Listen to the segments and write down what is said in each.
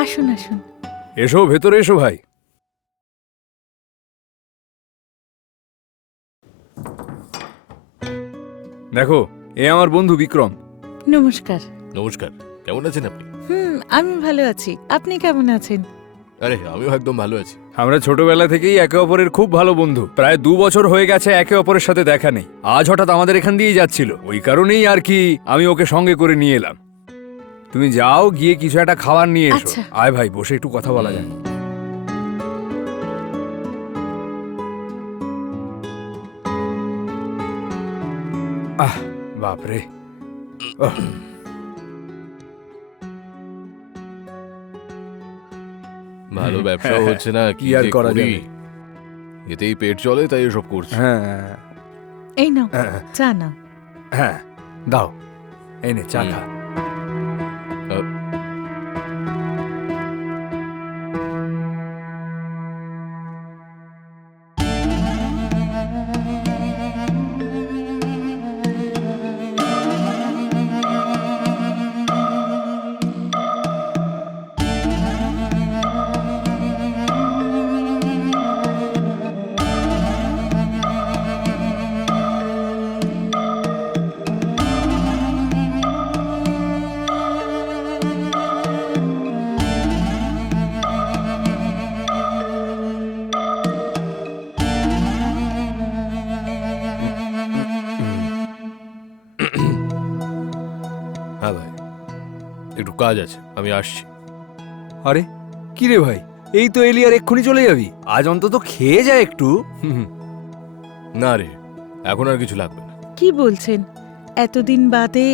আসুন আসুন। এসো, ভেতরে এসো ভাই। দেখো, এ আমার বন্ধু বিক্রম। নমস্কার। নমস্কার, কেমন আছেন আপনি? আমি ভালো আছি। আপনি কেমন আছেন? আরে আমিও একদম ভালো আছি। আমরা ছোটবেলা থেকেই একে অপরের খুব ভালো বন্ধু। প্রায় 2 বছর হয়ে গেছে একে অপরের সাথে দেখা নেই। আজ হঠাৎ আমাদের এখান দিয়েই যাচ্ছিল, ওই কারণেই আর কি আমি ওকে সঙ্গে করে নিয়ে এলাম। তুমি যাও, গিয়ে কিছু একটা খাবার নিয়ে এসো। আচ্ছা। আয় ভাই, বসে একটু কথা বলা যায়। আহ, বাপরে। ওহ, ভালো ব্যবসাও হ্যাঁ, হচ্ছে না, কি আর যে করা করি? যাবে। এতেই পেট চলে, তাই এসব করছি। হ্যাঁ এই নাও হ্যাঁ, চা নাও। হ্যাঁ, দাও, এই নে চা খা। আহ, হ্যাঁ ভাই, একটু কাজ আছে, আমি আসছি। আরে কি রে ভাই, এই তো এলি আর এক্ষুনি চলে যাবি? আজ অন্তত খেয়ে যা একটু। না রে, এখন আর কিছু লাগবে না। কি বলছেন? এতদিন বাদে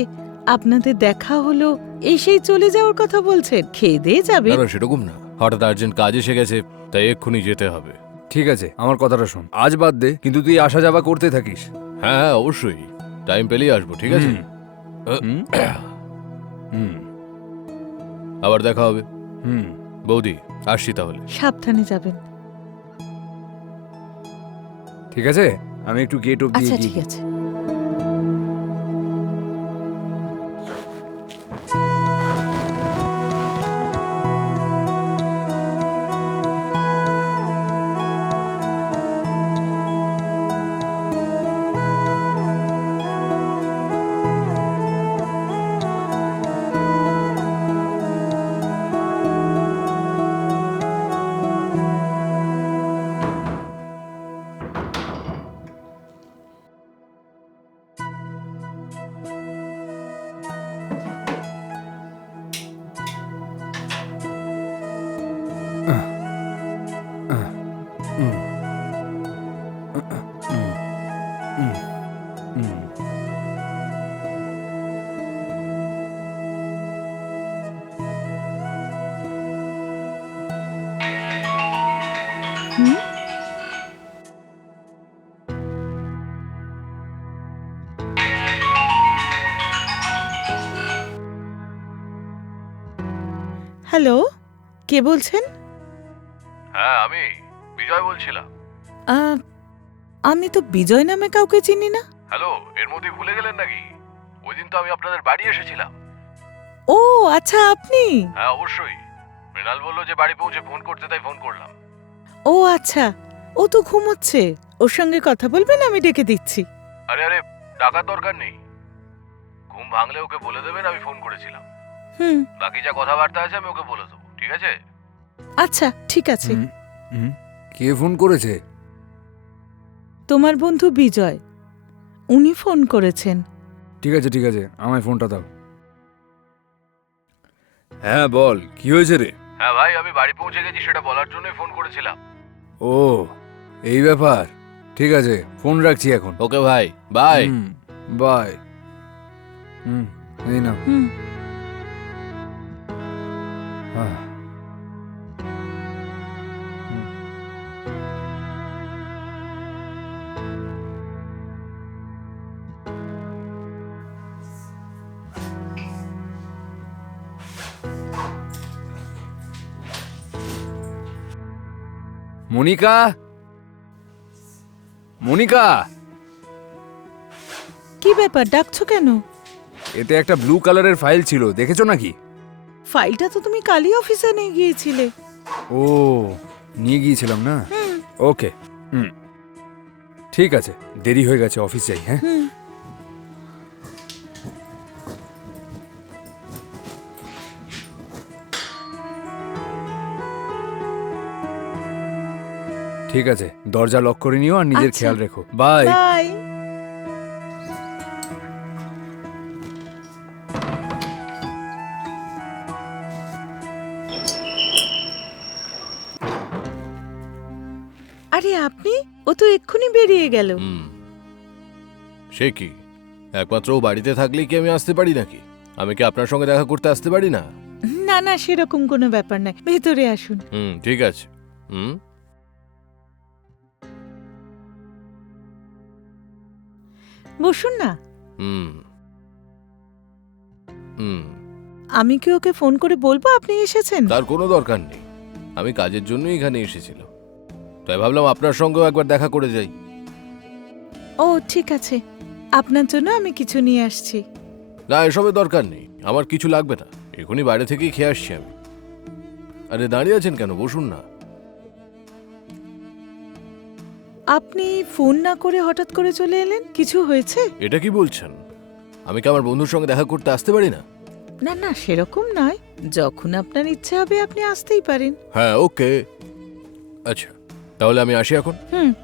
আপনাদের দেখা হলো, এসেই চলে যাওয়ার কথা বলছেন? খেয়ে দিয়ে যাবে? না সেরকম না, হঠাৎ আর্জেন্ট কাজ এসে গেছে, তাই এক্ষুনি যেতে হবে। ঠিক আছে, আমার কথাটা শোন, আজ বাদ দে, কিন্তু তুই আসা যাওয়া করতে থাকিস। হ্যাঁ হ্যাঁ, অবশ্যই টাইম পেলেই আসবো, ঠিক আছে? হুম। হুম। আবার দেখা হবে। হুম। বৌদি, আসছি তাহলে। সাবধানে যাবেন। ঠিক আছে, আমি একটু গেট অব্দি আচ্ছা এগিয়ে ঠিক আছে। হুম? হ্যালো, কে বলছেন? হ্যাঁ, আমি বিজয় বলছিলাম। আহ, আমি তো বিজয় নামে কাউকে চিনি না। হ্যালো, এর মধ্যে ভুলে গেলেন নাকি? ওই দিন তো আমি আপনাদের বাড়ি এসেছিলাম। ও আচ্ছা, আপনি? হ্যাঁ অবশ্যই, মৃণাল বললো যে বাড়ি পৌঁছে ফোন করতে, তাই ফোন করলাম। ও আচ্ছা, ও তো ঘুমোচ্ছে। ওর সঙ্গে কথা বলবেন, আমি ডেকে দিচ্ছি। আরে আরে, ডাকার দরকার নেই, ঘুম ভাঙলে ওকে বলে দেবেন আমি ফোন করেছিলাম। হুম, বাকি যা কথাবার্তা আছে আমি ওকে বলে দেবো, ঠিক আছে? আচ্ছা ঠিক আছে। কে ফোন করেছে? তোমার বন্ধু বিজয়, উনি ফোন করেছেন। ঠিক আছে ঠিক আছে, আমায় ফোনটা দাও। হ্যাঁ বল, কি হয়েছে রে? হ্যাঁ ভাই, আমি বাড়ি পৌঁছে গেছি সেটা বলার জন্যই ফোন করেছিলাম। ও, এই ব্যাপার। ঠিক আছে, ফোন রাখছি এখন। ওকে ভাই, বাই। বাই। এই না। হুম, মনিকা, মনিকা, কি ব্যাপার, ডাকছো কেন? এতে একটা ব্লু কালারের ফাইল ছিল, দেখেছো নাকি? ফাইলটা তো তুমি কালই অফিসে নিয়ে গিয়েছিলে। ও, নিয়ে গিয়েছিলাম না। ওকে, ঠিক আছে, দেরি হয়ে গেছে, অফিস যাই। হ্যাঁ, ঠিক আছে, দরজা লক করে নিও আর নিজের আচ্ছা। খেয়াল রেখো। বাই। বাই। আরে আপনি, ও তো এক্ষুনি বেরিয়ে গেল। সে কি, একমাত্র ও বাড়িতে থাকলেই কি আমি আসতে পারি নাকি? আমি কি আপনার সঙ্গে দেখা করতে আসতে পারি না? না না, সেরকম কোনো ব্যাপার নাই, ভেতরে আসুন। ঠিক আছে। বসুন না। হুম হুম আমি কি ওকে ফোন করে বলবো আপনি এসেছেন? তার কোনো দরকার নেই, আমি কাজের জন্যই এখানে এসেছিল, তাই ভাবলাম আপনার সঙ্গেও একবার দেখা করে যাই। ও ঠিক আছে, আপনার জন্য আমি কিছু নিয়ে আসছি। না, এসবের দরকার নেই, আমার কিছু লাগবে না, এখনই বাইরে থেকেই খেয়ে আসছি আমি। আরে দাঁড়িয়ে আছেন কেন, বসুন না। আপনি ফোন না করে হঠাৎ করে চলে এলেন, কিছু হয়েছে? এটা কি বলছেন? আমি কি আমার বন্ধুর সঙ্গে দেখা করতে আসতে পারি না? না না, সেরকম নয়, যখন আপনার ইচ্ছে হবে আপনি আসতেই পারেন। হ্যাঁ, ওকে, আচ্ছা, তাহলে আমি আসি এখন।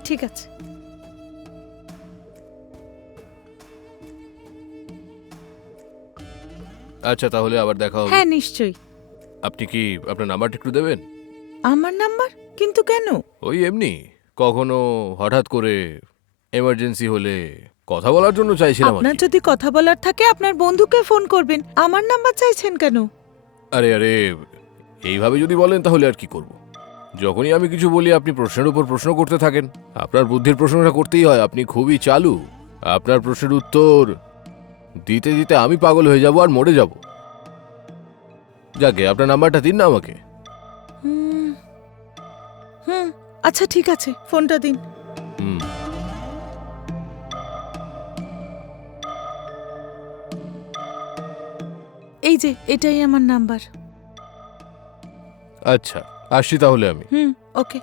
ঠিক আছে। আচ্ছা, তাহলে আবার দেখা হবে। হ্যাঁ নিশ্চয়ই। আপনি কি আপনার নাম্বারটা একটু দেবেন? আমার নাম্বার? কিন্তু কেন? ওই এমনি, কখনো হঠাৎ করে এমার্জেন্সি হলে কথা বলার জন্য চাইছিলাম আর আপনার কি। যদি কথা বলার থাকে আপনার বন্ধুকে ফোন করবেন, আমার নাম্বার চাইছেন কেন? আরে আরে, এইভাবে যদি বলেন তাহলে আর কি করব? যখনই আমি কিছু বলি আপনি প্রশ্নের উপর প্রশ্ন করতে থাকেন। আপনার বুদ্ধির প্রশ্নটা করতেই হয়, আপনি খুবই চালু। আপনার প্রশ্নের উত্তর দিতে দিতে আমি পাগল হয়ে যাব আর মরে যাব। যাকে, আপনার নাম্বারটা দিন না আমাকে। হুম হুম আচ্ছা ঠিক আছে, ফোনটা দিন। হুম এই যে এটাই আমার নাম্বার। আচ্ছা, আসছি তাহলে আমি। ওকে।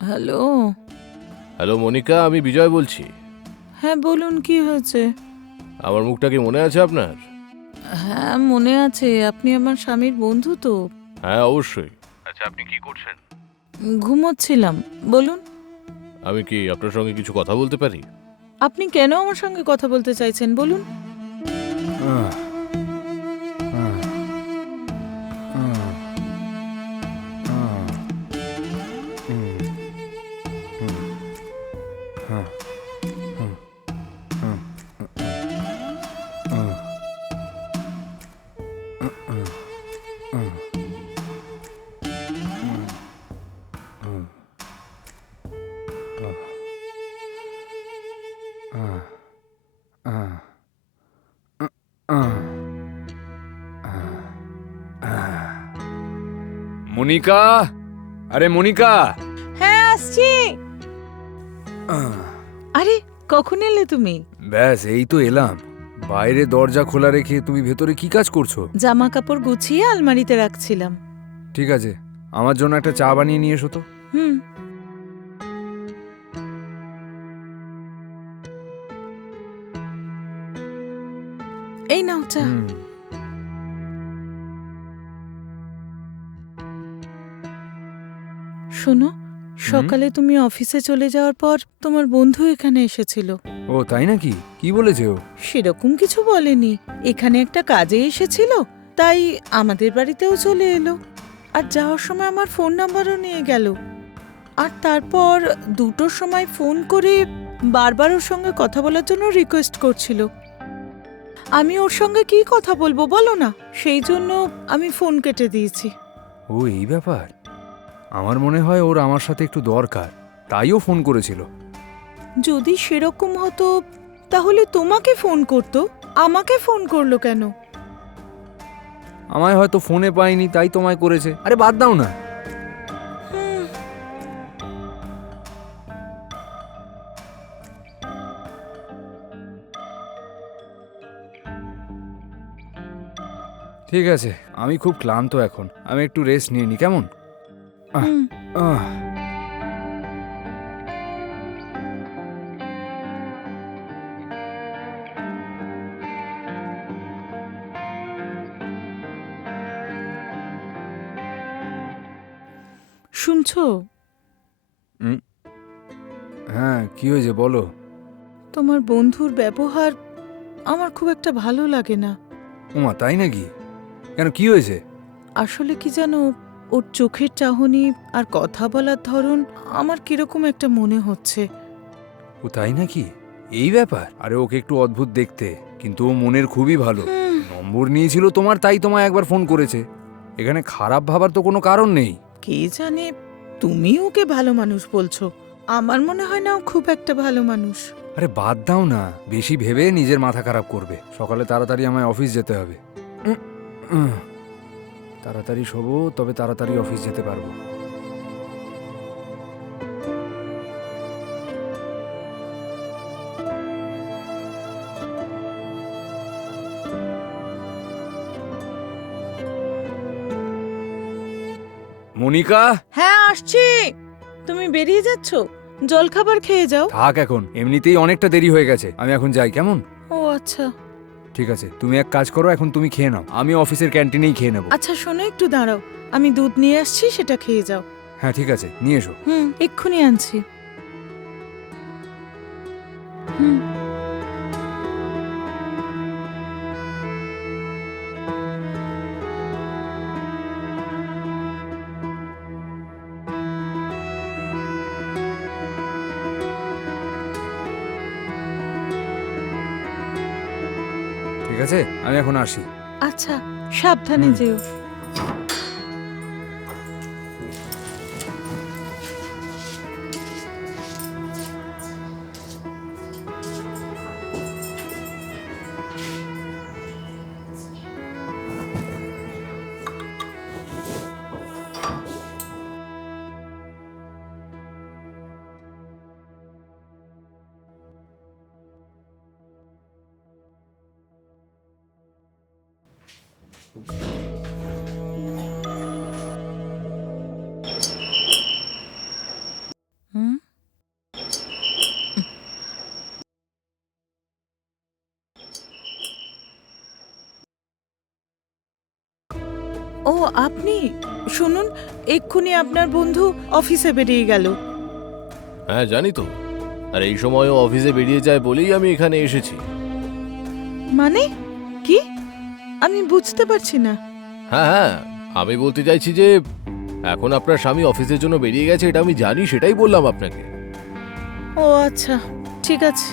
হ্যালো। হ্যালো মনিকা, আমি বিজয় বলছি। হ্যাঁ বলুন, কি হয়েছে? আমার মুখটা কি মনে আছে আপনার? হ্যাঁ মনে আছে, আপনি আমার স্বামীর বন্ধু তো। হ্যাঁ অবশ্যই। আচ্ছা, আপনি কি করছেন? ঘুমোচ্ছিলাম, বলুন। আমি কি আপনার সঙ্গে কিছু কথা বলতে পারি? আপনি কেন আমার সঙ্গে কথা বলতে চাইছেন বলুন? মনিকা, আরে মনিকা। হ্যাঁ আসছি। আরে কখন এলে তুমি? ব্যাস এই তো এলাম। বাইরে দরজা খোলা রেখে তুমি ভেতরে কি কাজ করছো? জামা কাপড় গুছিয়ে আলমারিতে রাখছিলাম। ঠিক আছে, আমার জন্য একটা চা বানিয়ে নিয়ে এসো তো। হুম। এই নাও চা। শোনো, সকালে তুমি অফিসে চলে যাওয়ার পর তোমার বন্ধু এখানে এসেছিল। ও তাই নাকি? কি বলেছে ও? সেরকম কিছু বলেনি, এখানে একটা কাজে এসেছিল, তাই আমাদের বাড়িতেও চলে এলো। আর যাওয়ার সময় আমার ফোন নাম্বারও নিয়ে গেল। আর তারপর 2টোর সময় ফোন করে বারবার ওর সঙ্গে কথা বলার জন্য রিকোয়েস্ট করছিল। আমি ওর সঙ্গে কি কথা বলবো বলো না, সেই জন্য আমি ফোন কেটে দিয়েছি। ও এই ব্যাপার। আমার মনে হয় ওর আমার সাথে একটু দরকার, তাইও ফোন করেছিল। যদি সেরকম হতো তাহলে তোমাকে ফোন করতো, আমাকে ফোন করলো কেন? আমায় হয়তো ফোনে পাইনি তাই তোমায় করেছে। আরে বাদ দাও না। হুম, ঠিক আছে, আমি খুব ক্লান্ত এখন, আমি একটু রেস্ট নিয়ে নি, কেমন? হুম। আহ, শুনছো? হ্যাঁ, কি হয়েছে বলো। তোমার বন্ধুর ব্যবহার আমার খুব একটা ভালো লাগে না। ওমা, তাই নাকি? কেন, কি হয়েছে? আসলে কি জানো, ওর চোখের চাহনি আর কথা বলার ধরন আমার কিরকম একটা মনে হচ্ছে। ও তাই নাকি? এই ব্যাপার? আরে ওকে একটু অদ্ভুত দেখতে, কিন্তু ও মনের খুবই ভালো। নম্বর নিয়েছিল তোমার, তাই তোমায় একবার ফোন করেছে। এখানে খারাপ ভাবার তো কোনো কারণ নেই। কে জানে, তুমি ওকে ভালো মানুষ বলছো, আমার মনে হয় না ও খুব একটা ভালো মানুষ। আরে বাদ দাও না, বেশি ভেবে নিজের মাথা খারাপ করবে। সকালে তাড়াতাড়ি আমায় অফিস যেতে হবে। তাড়াতাড়ি শোবো, তবে তাড়াতাড়ি অফিস যেতে পারবো। মনিকা, হ্যাঁ, আসছি। তুমি বেরিয়ে যাচ্ছ? জলখাবার খেয়ে যাও। থাক এখন, এমনিতেই অনেকটা দেরি হয়ে গেছে, আমি এখন যাই, কেমন? ও আচ্ছা। ঠিক আছে, তুমি এক কাজ করো, এখন তুমি খেয়ে নাও, আমি অফিসের ক্যান্টিনেই খেয়ে নেবো। আচ্ছা শোনো, একটু দাঁড়াও, আমি দুধ নিয়ে আসছি, সেটা খেয়ে যাও। হ্যাঁ ঠিক আছে, নিয়ে এসো। এক্ষুনি আনছি। হুম। ঠিক আছে, আমি এখন আসি। আচ্ছা, সাবধানে যেও। হুম। ও আপনি, শুনুন, এক্ষুনি আপনার বন্ধু অফিসে বেরিয়ে গেল। হ্যাঁ জানি তো, আর এই সময়ও অফিসে বেরিয়ে যায় বলেই আমি এখানে এসেছি। মানে কি? আমি বুঝতে পারছি না। হ্যাঁ হ্যাঁ, আমি বলতে চাইছি যে এখন আপনার স্বামী অফিসের জন্য বেরিয়ে গেছে, এটা আমি জানি, সেটাই বললাম আপনাকে। ও আচ্ছা, ঠিক আছে।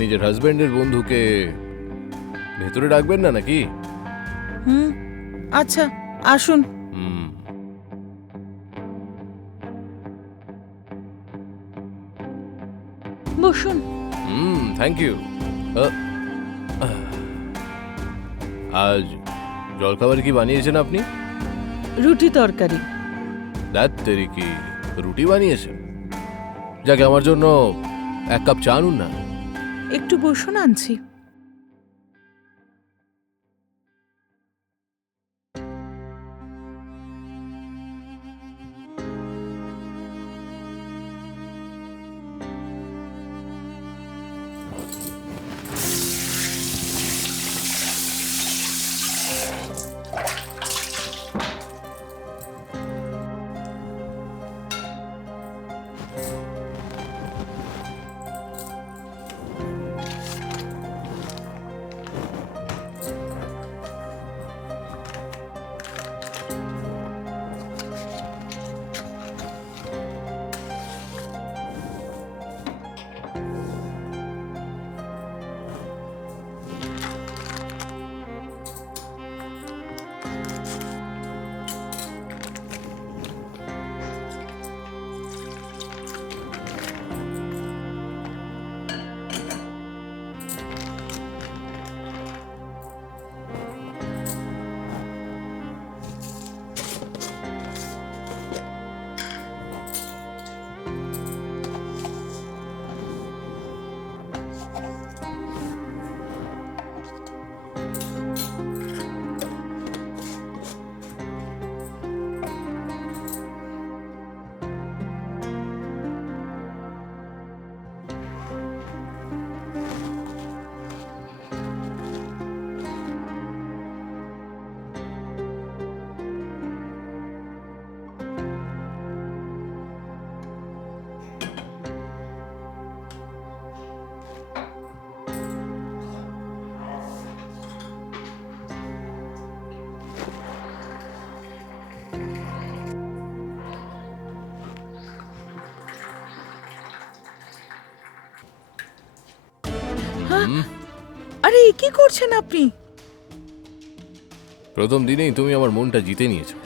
নিজের হাজবেন্ডের বন্ধুকে ভেতরে ডাকবেন না নাকি? হুম, আচ্ছা, আসুন। হুম। বসুন। Thank you. আজ জলখাবার কি বানিয়েছেন আপনি? রুটি তরকারি। রাত্রি কি রুটি বানিয়েছেন? যাকে আমার জন্য এক কাপ চা আনুন না। একটু বসুন, আনছি। আরে এ কি করছেন আপনি? প্রথম দিনেই তুমি আমার মনটা জিতে নিয়েছো।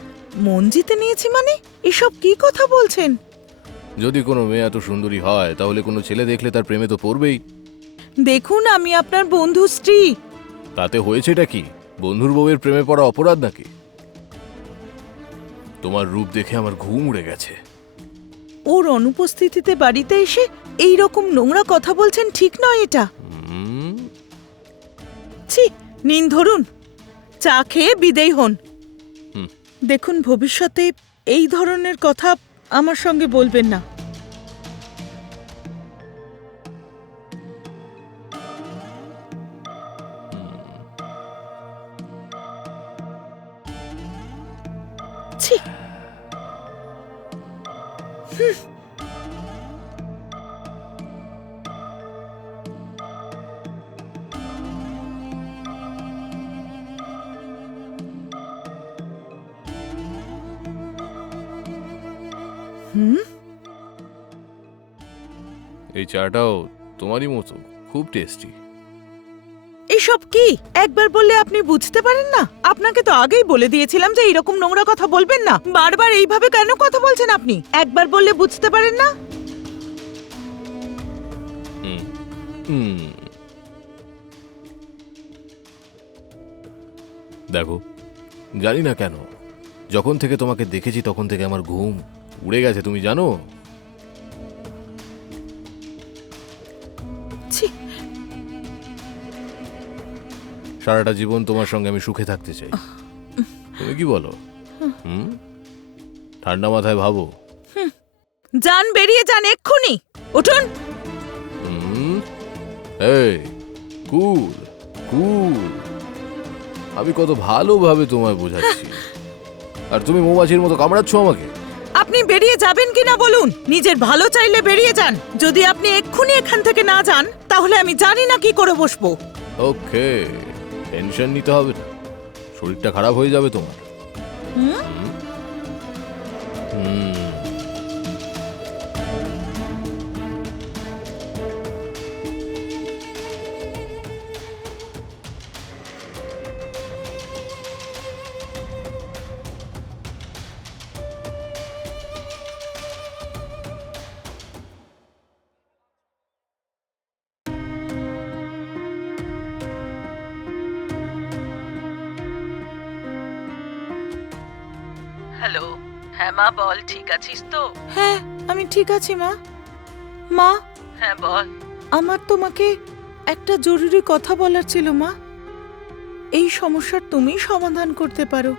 মন জিতে নিয়েছি মানে? এসব কি কথা বলছেন? যদি কোনো মেয়ে এত সুন্দরী হয় তাহলে কোনো ছেলে দেখলে তার প্রেমে তো পড়বেই। দেখুন, আমি আপনার বন্ধু স্ত্রী। তাতে হয়েছেটা কি? বন্ধুর বউয়ের প্রেমে পড়া অপরাধ নাকি? তোমার রূপ দেখে আমার ঘুম উড়ে গেছে। ওর অনুপস্থিতিতে বাড়িতে এসে এই রকম নোংরা কথা বলছেন, ঠিক নয় এটা। হুম, ছি, নিন ধরুন, চা খেয়ে বিদেয় হন। হুম। দেখুন, ভবিষ্যতে এই ধরনের কথা আমার সঙ্গে বলবেন না। ছি। হুম। এই চাটাও তোমারই মতো খুব টেস্টি। এসব কি একবার বললে আপনি বুঝতে পারেন না? আপনাকে তো আগেই বলে দিয়েছিলাম যে এইরকম নোংরা কথা বলবেন না। বারবার এইভাবে কেন কথা বলছেন আপনি? একবার বললে বুঝতে পারেন না? হুম, হুম। দেখো, জানি না কেন যখন থেকে তোমাকে দেখেছি তখন থেকে আমার ঘুম উড়ে গেছে, তুমি জানো? ছি। সারাটা জীবন তোমার সঙ্গে আমি সুখে থাকতে চাই। তুমি কি বলো? হুম, ঠান্ডা মাথায় ভাবো। যান, বেরিয়ে যান এক্ষুনি। উঠুন। হুম, এই কুল কুল, আমি কত ভালোভাবে তোমায় বোঝাচ্ছি আর তুমি মৌমাছির মতো কামড়াচ্ছ আমাকে। আপনি বেরিয়ে যাবেন কিনা বলুন? নিজের ভালো চাইলে বেরিয়ে যান। যদি আপনি এক্ষুনি এখান থেকে না যান তাহলে আমি জানি না কি করে বসবো। ওকে, টেনশন নিতে হবে না, শরীরটা খারাপ হয়ে যাবে তোমার। হুম? হুম, হ্যালো। হ্যাঁ মা, বল, ঠিক আছিস তো? হ্যাঁ, আমি ঠিক আছি মা। মা। হ্যাঁ বল। আমার তোমাকে একটা জরুরি কথা বলার ছিল মা। এই সমস্যার তুমিই সমাধান করতে পারো।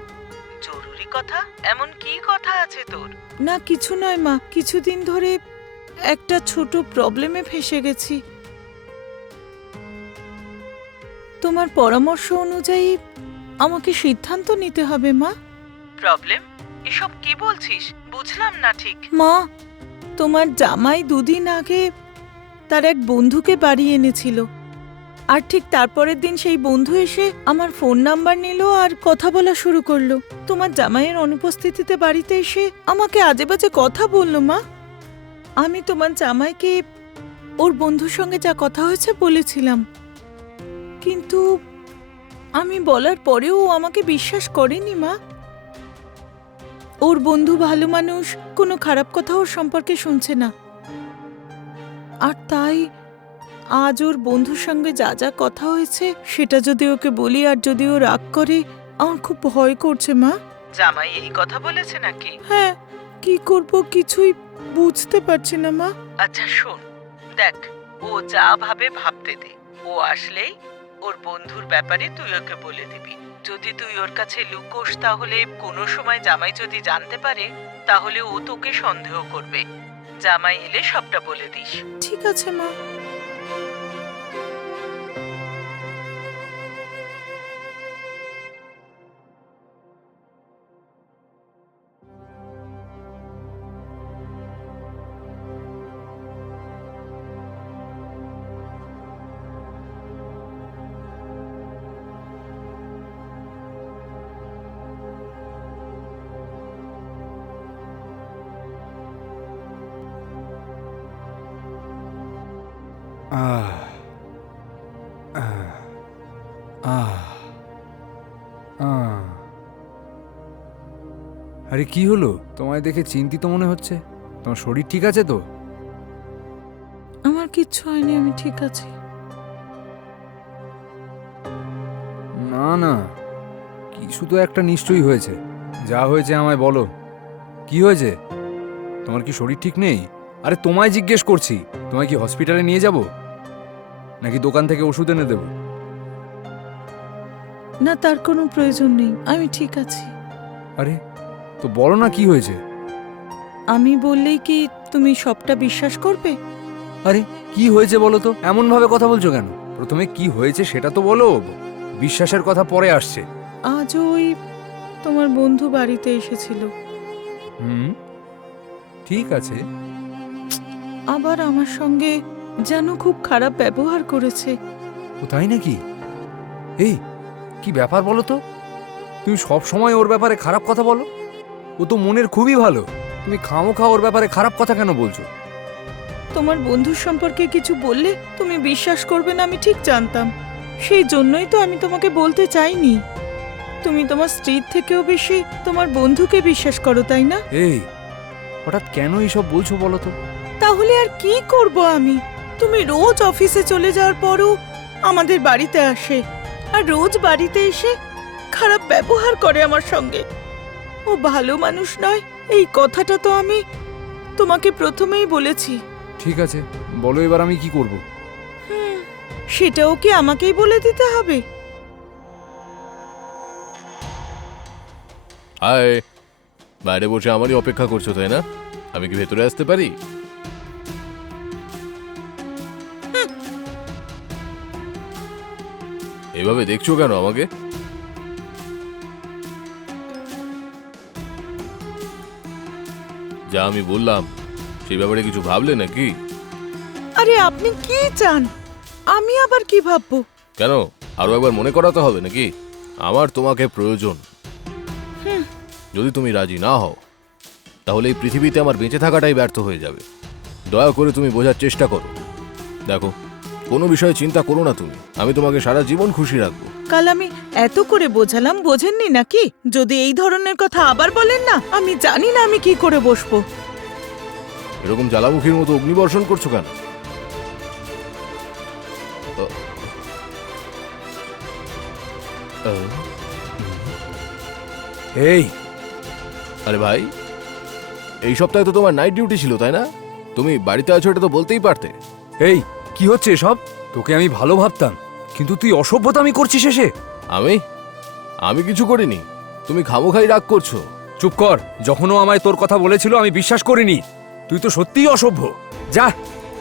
জরুরি কথা? এমন কি কথা আছে তোর? না, কিছু নয় মা, কিছুদিন ধরে একটা ছোট প্রবলেমে ফেঁসে গেছি। তোমার পরামর্শ অনুযায়ী আমাকে সিদ্ধান্ত নিতে হবে মা। প্রবলেম? এসব কি বলছিস? বুঝলাম না ঠিক। মা, তোমার জামাই দুদিন আগে তার এক বন্ধুকে বাড়ি এনেছিল, আর ঠিক তারপরের দিন সেই বন্ধু এসে আমার ফোন নাম্বার নিল আর কথা বলা শুরু করলো। তোমার জামাইয়ের অনুপস্থিতিতে বাড়িতে এসে আমাকে আজে বাজে কথা বললো মা। আমি তোমার জামাইকে ওর বন্ধুর সঙ্গে যা কথা হয়েছে বলেছিলাম, কিন্তু আমি বলার পরেও ও আমাকে বিশ্বাস করেনি মা। ওর বন্ধু ভালো মানুষ, কোনো খারাপ কথা ওর সম্পর্কে শুনছে না। আর তাই আজ ওর বন্ধুর সঙ্গে যা যা কথা হয়েছে সেটা যদি ওকে বলি আর যদি ও রাগ করে, আমার খুব ভয় করছে মা। জামাই এই কথা বলেছে নাকি? হ্যাঁ, কি করব কিছুই বুঝতে পারছি না মা। আচ্ছা শোন, দেখ, ও যা ভাবে ভাবতে দে। ও আসলেই ওর বন্ধুর ব্যাপারে তুই ওকে বলে দিবি। যদি তুই ওর কাছে লুকোস তাহলে কোনো সময় জামাই যদি জানতে পারে তাহলে ও তোকে সন্দেহ করবে। জামাই এলে সবটা বলে দিস। ঠিক আছে মা। আহ আহ। আরে কি হলো? তোমায় দেখে চিন্তিত মনে হচ্ছে। তোমার শরীর ঠিক আছে তো? আমার কিচ্ছু হয়নি, আমি ঠিক আছি। না না, কিছু তো একটা নিশ্চয়ই হয়েছে। যা হয়েছে আমায় বলো, কি হয়েছে? তোমার কি শরীর ঠিক নেই? আরে তোমায় জিজ্ঞেস করছি, তোমায় কি হসপিটালে নিয়ে যাব, নাকি দোকান থেকে ওষুধ এনে দেবো? না, তার কোনো প্রয়োজন নেই, আমি ঠিক আছি। আরে তো বলো না কি হয়েছে। আমি বললেই কি তুমি সবটা বিশ্বাস করবে? আরে কি হয়েছে বলো তো, এমন ভাবে কথা বলছো কেন? প্রথমে কি হয়েছে সেটা তো বলো, বিশ্বাসের কথা পরে আসছে। আজ ওই তোমার বন্ধু বাড়িতে এসেছিল, হুম, ঠিক আছে। আবার আমার সঙ্গে যেন খুব খারাপ ব্যবহার করেছে। ও তাই নাকি? এই কি ব্যাপার বলো তো? তুমি সব সময় ওর ব্যাপারে খারাপ কথা বলো। ও তো মনের খুবই ভালো, তুমি খামোখা ওর ব্যাপারে খারাপ কথা কেন বলছো? তোমার বন্ধুর সম্পর্কে কিছু বললে তুমি বিশ্বাস করবে না, আমি ঠিক জানতাম। সেই জন্যই তো আমি তোমাকে বলতে চাইনি। তুমি তোমার স্ত্রীর থেকেও বেশি তোমার বন্ধুকে বিশ্বাস করো, তাই না? এই হঠাৎ কেন এইসব বলছো বলো তো? তাহলে আর কি করব আমি? তুমি রোজ অফিসে চলে যাওয়ার পরও আমাদের বাড়িতে আসে, আর রোজ বাড়িতে এসে খারাপ ব্যবহার করে আমার সঙ্গে। ও ভালো মানুষ নয়, এই কথাটা তো আমি তোমাকে প্রথমেই বলেছি। ঠিক আছে, বলো এবার আমি কি করব? সেটাও কি আমাকেই বলে দিতে হবে? হায়, বাইরে বসে আমারই অপেক্ষা করছো তাই না? আমি কি ভেতরে আসতে পারি? এভাবে দেখছো কেন আমাকে? যা আমি বললাম সেই ব্যাপারে কিছু ভাবলে নাকি? আরে আপনি কি চান? আমি আবার কি ভাববো? কেন, আরো একবার মনে করাতে হবে নাকি? আমার তোমাকে প্রয়োজন। যদি তুমি রাজি না হও তাহলে এই পৃথিবীতে আমার বেঁচে থাকাটাই ব্যর্থ হয়ে যাবে। দয়া করে তুমি বোঝার চেষ্টা করো। দেখো, কোনো বিষয়ে চিন্তা করো না তুমি, আমি তোমাকে সারা জীবন খুশি রাখবো। কাল আমি এত করে বোঝালাম, বোঝেননি নাকি? যদি এই ধরনের কথা আবার বলেন না, আমি জানি না আমি কি করে বসবো। এরকম জ্বালামুখীর মতো অগ্নিবর্ষণ করছো কেন? এই আরে ভাই, এই সপ্তাহে তো তোমার নাইট ডিউটি ছিল তাই না? তুমি বাড়িতে আছো এটা তো বলতেই পারতে। এই কি হচ্ছে এসব? তোকে আমি ভালো ভাবতাম, কিন্তু তুই অসভ্যতামি করছিস এসে। আমি আমি কিছু করিনি, তুমি খামোখাই রাগ করছো। চুপ কর, যখনও আমায় তোর কথা বলেছিল আমি বিশ্বাস করিনি। তুই তো সত্যিই অসভ্য। যা,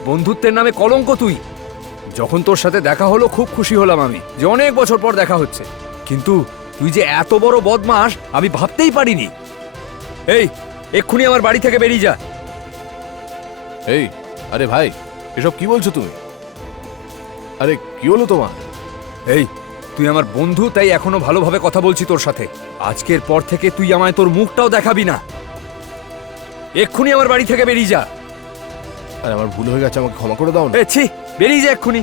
বন্ধুত্বের নামে কলঙ্ক তুই। যখন তোর সাথে দেখা হলো খুব খুশি হলাম আমি যে অনেক বছর পর দেখা হচ্ছে, কিন্তু তুই যে এত বড় বদমাস আমি ভাবতেই পারিনি। এই এক্ষুনি আমার বাড়ি থেকে বেরিয়ে যা। এই আরে ভাই, এসব কি বলছো তুমি? আরে কি হলো তোমার? এই তুই আমার বন্ধু, তাই এখনো ভালোভাবে কথা বলছি তোর সাথে। আজকের পর থেকে তুই আমায় তোর মুখটাও দেখাবি না। এক্ষুনি আমার বাড়ি থেকে বেরিয়ে যা। আরে আমার ভুল হয়ে গেছে, আমাকে ক্ষমা করে দাও না। ছি, বেরিয়ে যা এক্ষুনি।